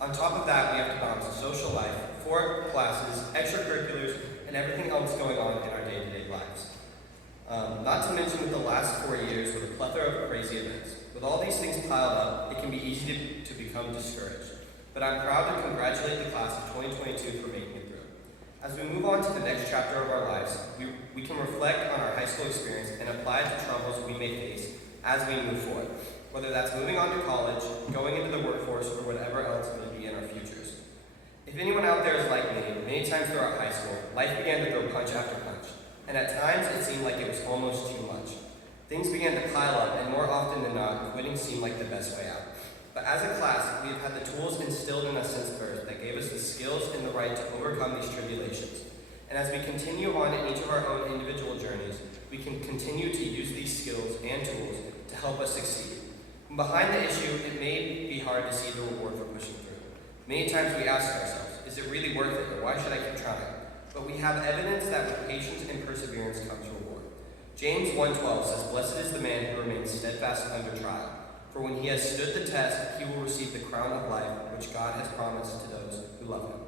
On top of that, we have to balance a social life, 4 classes, extracurriculars, and everything else going on in our day-to-day lives. Not to mention with the last 4 years with a plethora of crazy events. With all these things piled up, it can be easy to become discouraged. But I'm proud to congratulate the class of 2022 for making it through. As we move on to the next chapter of our lives, we can reflect on our high school experience and apply it to troubles we may face as we move forward, whether that's moving on to college, going into the workforce, or whatever else may be in our futures. If anyone out there is like me, many times throughout high school, life began to throw punch after punch, and at times it seemed like it was almost too much. Things began to pile up, and more often than not, quitting seemed like the best way out. But as a class, we have had the tools instilled in us since birth that gave us the skills and the right to overcome these tribulations. And as we continue on in each of our own individual journeys, we can continue to use these skills and tools to help us succeed. And behind the issue, it may be hard to see the reward for pushing through. Many times we ask ourselves, is it really worth it, or why should I keep trying? But we have evidence that with patience and perseverance comes reward. James 1:12 says, "Blessed is the man who remains steadfast under trial. For when he has stood the test, he will receive the crown of life, which God has promised to those who love him."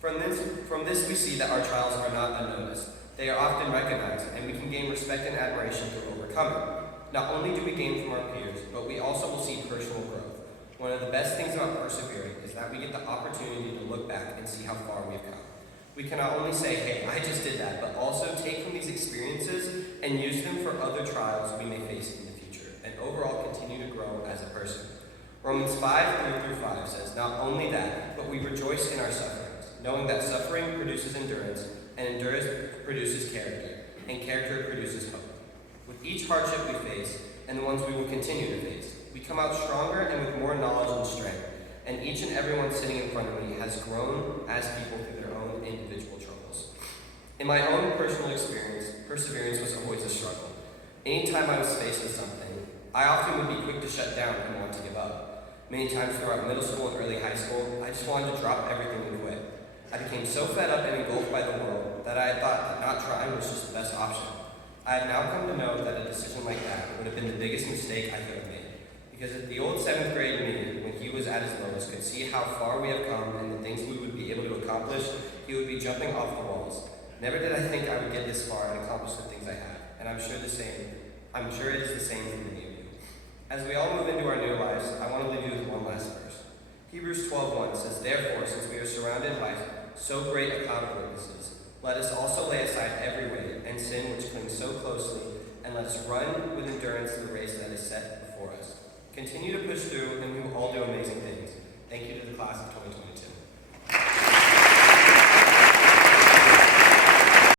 From this we see that our trials are not unnoticed. They are often recognized, and we can gain respect and admiration through overcoming. Not only do we gain from our peers, but we also will see personal growth. One of the best things about persevering is that we get the opportunity to look back and see how far we've come. We can not only say, hey, I just did that, but also take from these experiences and use them for other trials we may face in the future, and overall continue to grow as a person. Romans 5:3-5 says, "Not only that, but we rejoice in our sufferings, knowing that suffering produces endurance, and endurance produces character, and character produces hope." With each hardship we face, and the ones we will continue to face, we come out stronger and with more knowledge and strength, and each and everyone sitting in front of me has grown as people through their own individual troubles. In my own personal experience, perseverance was always a struggle. Anytime I was faced with something, I often would be quick to shut down and want to give up. Many times throughout middle school and early high school, I just wanted to drop everything and quit. I became so fed up and engulfed by the world that I had thought that not trying was just the best option. I have now come to know that a decision like that would have been the biggest mistake I could have made. Because if the old 7th grade me, when he was at his lowest, could see how far we have come and the things we would be able to accomplish, he would be jumping off the walls. Never did I think I would get this far and accomplish the things I have, and I'm sure it is the same for many of you. As we all move into our new lives, I want to leave you with one last verse. Hebrews 12:1 says, "Therefore, since we are surrounded by so great a cloud of witnesses, let us also lay aside every weight and sin which clings so closely, and let us run with endurance the race that is set before us." Continue to push through, and we will all do amazing things.